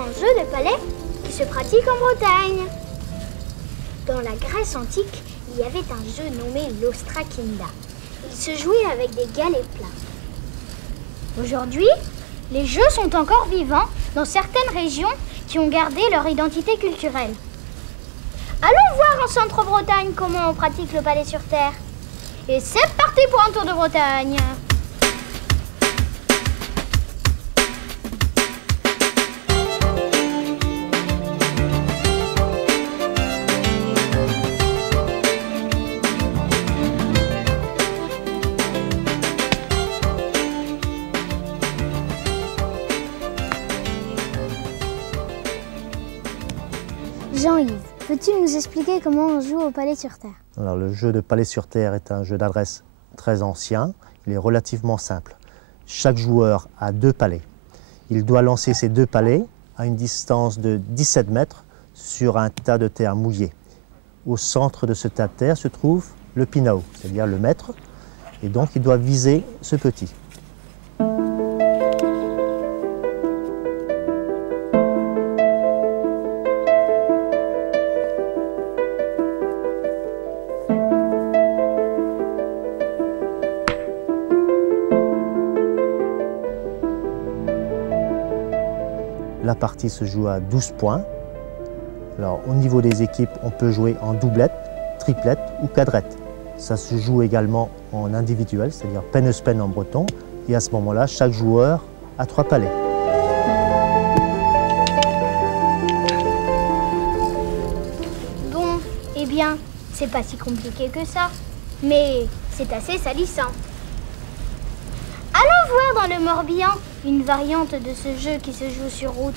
grand jeu de palais qui se pratique en Bretagne. Dans la Grèce antique, il y avait un jeu nommé l'Ostrakinda. Il se jouait avec des galets plats. Aujourd'hui, les jeux sont encore vivants dans certaines régions qui ont gardé leur identité culturelle. Allons voir en Centre-Bretagne comment on pratique le palais sur terre. Et c'est parti pour un tour de Bretagne. Jean-Yves, peux-tu nous expliquer comment on joue au palais sur terre? Alors, le jeu de palais sur terre est un jeu d'adresse très ancien. Il est relativement simple. Chaque joueur a 2 palets. Il doit lancer ces 2 palets à une distance de 17 mètres sur un tas de terre mouillé. Au centre de ce tas de terre se trouve le pinao, c'est-à-dire le maître, et donc il doit viser ce petit. La partie se joue à 12 points. Alors, au niveau des équipes, on peut jouer en doublette, triplette ou quadrette. Ça se joue également en individuel, c'est-à-dire pennespen en breton. Et à ce moment-là, chaque joueur a 3 palets. Bon, eh bien, c'est pas si compliqué que ça, mais c'est assez salissant. Allons voir dans le Morbihan une variante de ce jeu qui se joue sur route.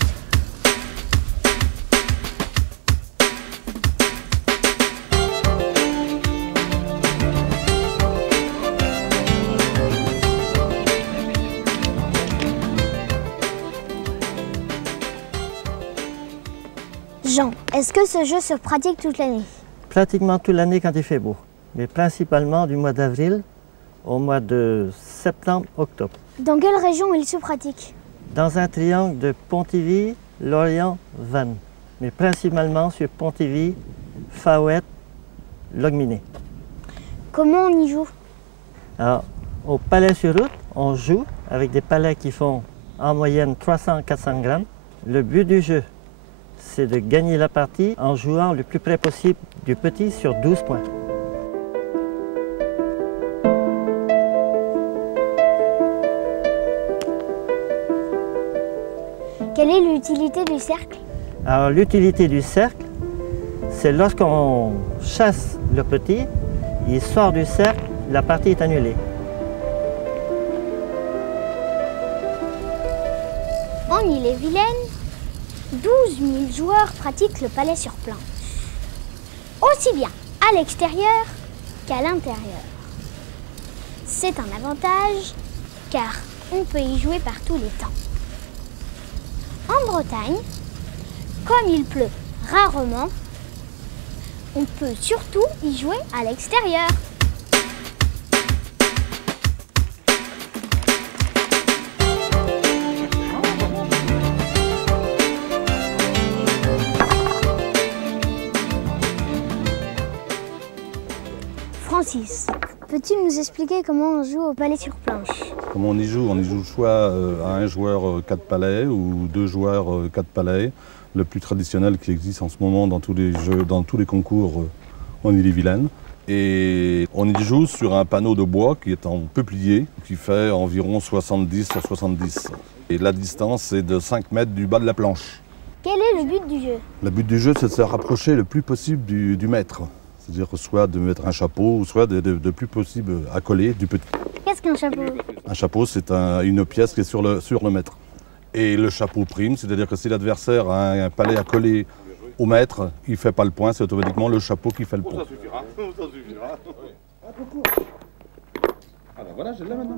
Jean, est-ce que ce jeu se pratique toute l'année? Pratiquement toute l'année quand il fait beau, mais principalement du mois d'avril au mois de septembre-octobre. Dans quelle région il se pratique? Dans un triangle de Pontivy, Lorient, Vannes, mais principalement sur Pontivy, Fauette, Logminé. Comment on y joue? Alors, au palais sur route, on joue avec des palets qui font en moyenne 300-400 grammes. Le but du jeu, c'est de gagner la partie en jouant le plus près possible du petit sur 12 points. Quelle est l'utilité du cercle? Alors l'utilité du cercle, c'est lorsqu'on chasse le petit, il sort du cercle, la partie est annulée. En Ille-et-Vilaine, 12 000 joueurs pratiquent le palais sur planche, aussi bien à l'extérieur qu'à l'intérieur. C'est un avantage car on peut y jouer par tous les temps. En Bretagne, comme il pleut rarement, on peut surtout y jouer à l'extérieur. Francis, peux-tu nous expliquer comment on joue au palais sur planche? Comment on y joue soit à un joueur 4 palets ou 2 joueurs 4 palets. Le plus traditionnel qui existe en ce moment dans tous les jeux, dans tous les concours en Ille-et-Vilaine. Et on y joue sur un panneau de bois qui est en peuplier, qui fait environ 70 sur 70. Et la distance est de 5 mètres du bas de la planche. Quel est le but du jeu? Le but du jeu, c'est de se rapprocher le plus possible du maître. C'est-à-dire soit de mettre un chapeau, ou soit de plus possible à coller du petit. Qu'est-ce qu'un chapeau? Un chapeau, c'est une pièce qui est sur le maître. Et le chapeau prime, c'est-à-dire que si l'adversaire a un palais à coller au maître, il ne fait pas le point, c'est automatiquement le chapeau qui fait le point. Ça suffira, ça suffira. Un peu court. Ah ben voilà, je l'ai maintenant.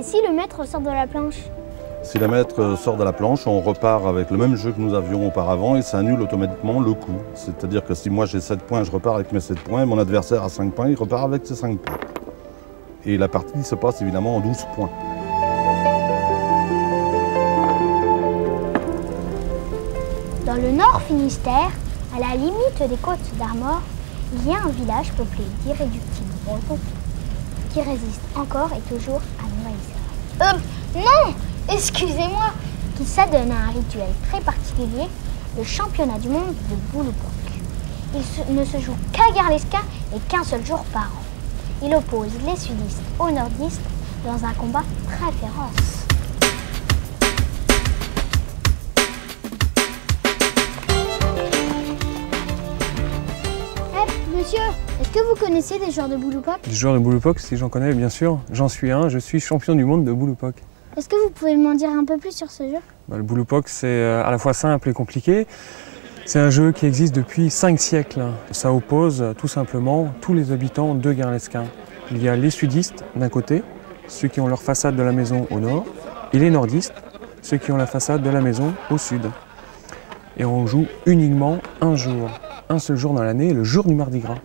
Et si le maître sort de la planche? Si la maître sort de la planche, on repart avec le même jeu que nous avions auparavant et ça annule automatiquement le coup. C'est-à-dire que si moi j'ai 7 points, je repars avec mes 7 points, et mon adversaire a 5 points, il repart avec ses 5 points. Et la partie se passe évidemment en 12 points. Dans le nord Finistère, à la limite des côtes d'Armor, il y a un village peuplé d'irréductibles bretons qui résiste encore et toujours à l'envahisseur. Non! Excusez-moi! Qui s'adonne à un rituel très particulier, le championnat du monde de Bouloupoque. Il ne se joue qu'à Garlesca et qu'un seul jour par an. Il oppose les sudistes aux nordistes dans un combat très féroce. Monsieur, est-ce que vous connaissez des joueurs de Bouloupoque? Des joueurs de Bouloupoque, si j'en connais, bien sûr. J'en suis un, je suis champion du monde de Bouloupoque. Est-ce que vous pouvez m'en dire un peu plus sur ce jeu? Le Bouloupoque, c'est à la fois simple et compliqué. C'est un jeu qui existe depuis 5 siècles. Ça oppose tout simplement tous les habitants de Garlesca. Il y a les sudistes d'un côté, ceux qui ont leur façade de la maison au nord, et les nordistes, ceux qui ont la façade de la maison au sud. Et on joue uniquement un jour. Un seul jour dans l'année, le jour du Mardi Gras.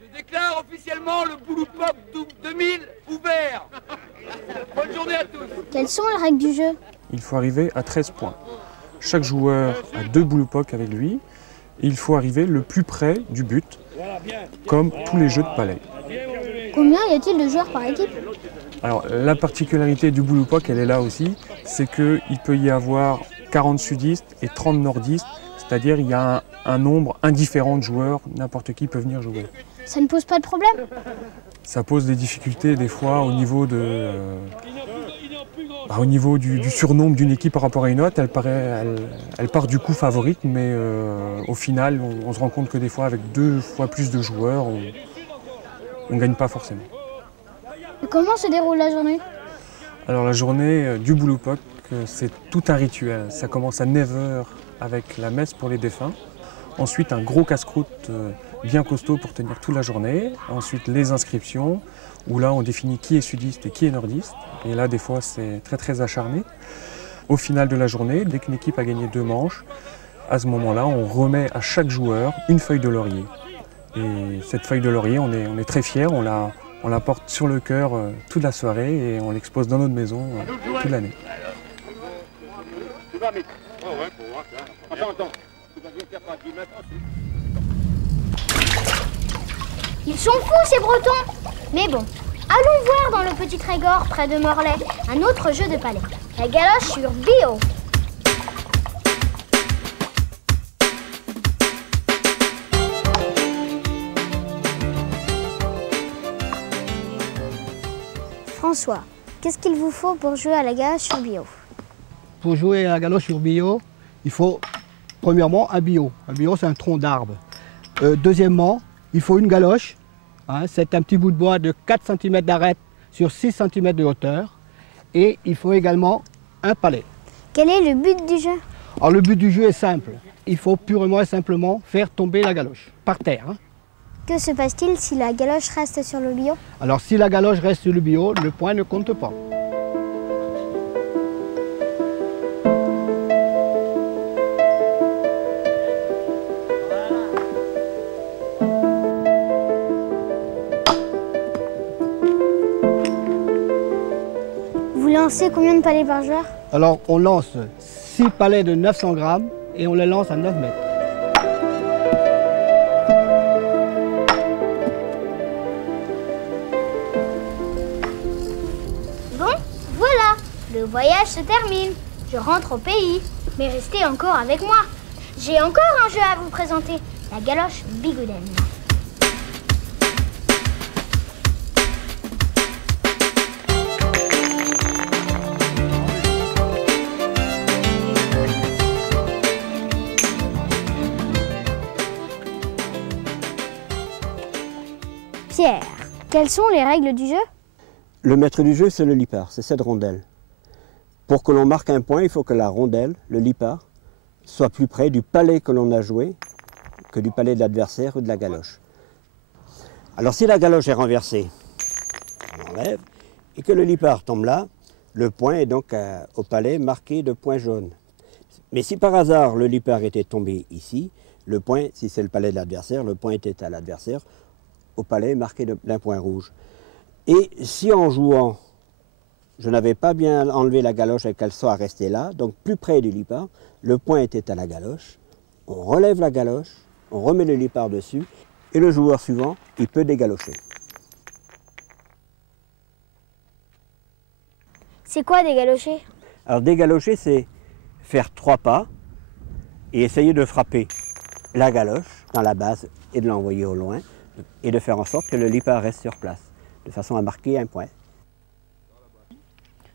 Je déclare officiellement le Bouloupoque 2000 ouvert. Bonne journée à tous. Quelles sont les règles du jeu? Il faut arriver à 13 points. Chaque joueur a 2 Bouloupoques avec lui. Et il faut arriver le plus près du but, comme tous les jeux de palais. Combien y a-t-il de joueurs par équipe? Alors, la particularité du Bouloupoque, elle est là aussi, c'est qu'il peut y avoir 40 sudistes et 30 nordistes, c'est-à-dire il y a un nombre indifférent de joueurs, n'importe qui peut venir jouer. Ça ne pose pas de problème? Ça pose des difficultés des fois au niveau, au niveau du surnombre d'une équipe par rapport à une autre. Elle part du coup favorite, mais au final, on se rend compte que des fois, avec 2 fois plus de joueurs, on ne gagne pas forcément. Et comment se déroule la journée? Alors la journée du Bouloupoque, c'est tout un rituel. Ça commence à 9 h avec la messe pour les défunts. Ensuite, un gros casse-croûte bien costaud pour tenir toute la journée. Ensuite, les inscriptions, où là, on définit qui est sudiste et qui est nordiste. Et là, des fois, c'est très, très acharné. Au final de la journée, dès qu'une équipe a gagné 2 manches, à ce moment-là, on remet à chaque joueur une feuille de laurier. Et cette feuille de laurier, on est très fiers. On la porte sur le cœur toute la soirée et on l'expose dans notre maison toute l'année. Ils sont fous ces Bretons! Mais bon, allons voir dans le petit Trégor près de Morlaix un autre jeu de palais, la galoche sur Bio. François, qu'est-ce qu'il vous faut pour jouer à la galoche sur Bio? Pour jouer à la galoche sur Bio, il faut premièrement un bio. Un bio, c'est un tronc d'arbre. Deuxièmement, il faut une galoche. Hein, c'est un petit bout de bois de 4 cm d'arête sur 6 cm de hauteur. Et il faut également un palais. Quel est le but du jeu? Alors le but du jeu est simple. Il faut purement et simplement faire tomber la galoche par terre. Hein. Que se passe-t-il si la galoche reste sur le bio? Alors si la galoche reste sur le bio, le point ne compte pas. Vous lancez combien de palets par joueur? Alors on lance 6 palets de 900 grammes et on les lance à 9 mètres. Bon, voilà, le voyage se termine. Je rentre au pays, mais restez encore avec moi. J'ai encore un jeu à vous présenter, la galoche Bigouden. Pierre, quelles sont les règles du jeu? Le maître du jeu, c'est le lipard, c'est cette rondelle. Pour que l'on marque un point, il faut que la rondelle, le lipard, soit plus près du palais que l'on a joué que du palais de l'adversaire ou de la galoche. Alors si la galoche est renversée, on l'enlève, et que le lipard tombe là, le point est donc au palais marqué de points jaunes. Mais si par hasard le lipard était tombé ici, le point, si c'est le palais de l'adversaire, le point était à l'adversaire, au palais marqué d'un point rouge. Et si en jouant, je n'avais pas bien enlevé la galoche et qu'elle soit restée là, donc plus près du lipard, le point était à la galoche, on relève la galoche, on remet le lipard dessus, et le joueur suivant, il peut dégalocher. C'est quoi dégalocher? Alors dégalocher, c'est faire 3 pas et essayer de frapper la galoche dans la base et de l'envoyer au loin et de faire en sorte que le lipard reste sur place, de façon à marquer un point.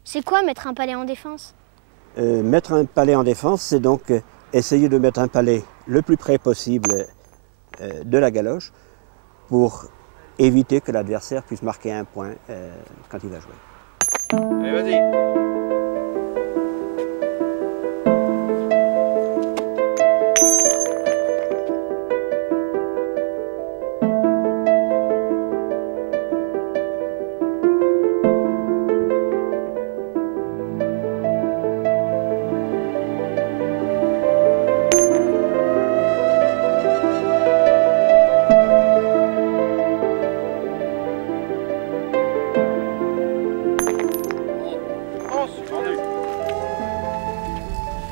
C'est quoi mettre un palais en défense? Mettre un palais en défense, c'est donc essayer de mettre un palais le plus près possible de la galoche pour éviter que l'adversaire puisse marquer un point quand il va jouer. Allez, vas-y.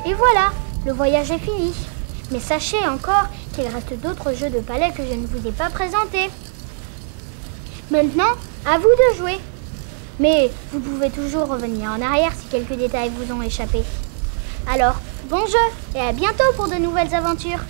Et voilà, le voyage est fini. Mais sachez encore qu'il reste d'autres jeux de palais que je ne vous ai pas présentés. Maintenant, à vous de jouer. Mais vous pouvez toujours revenir en arrière si quelques détails vous ont échappé. Alors, bon jeu et à bientôt pour de nouvelles aventures.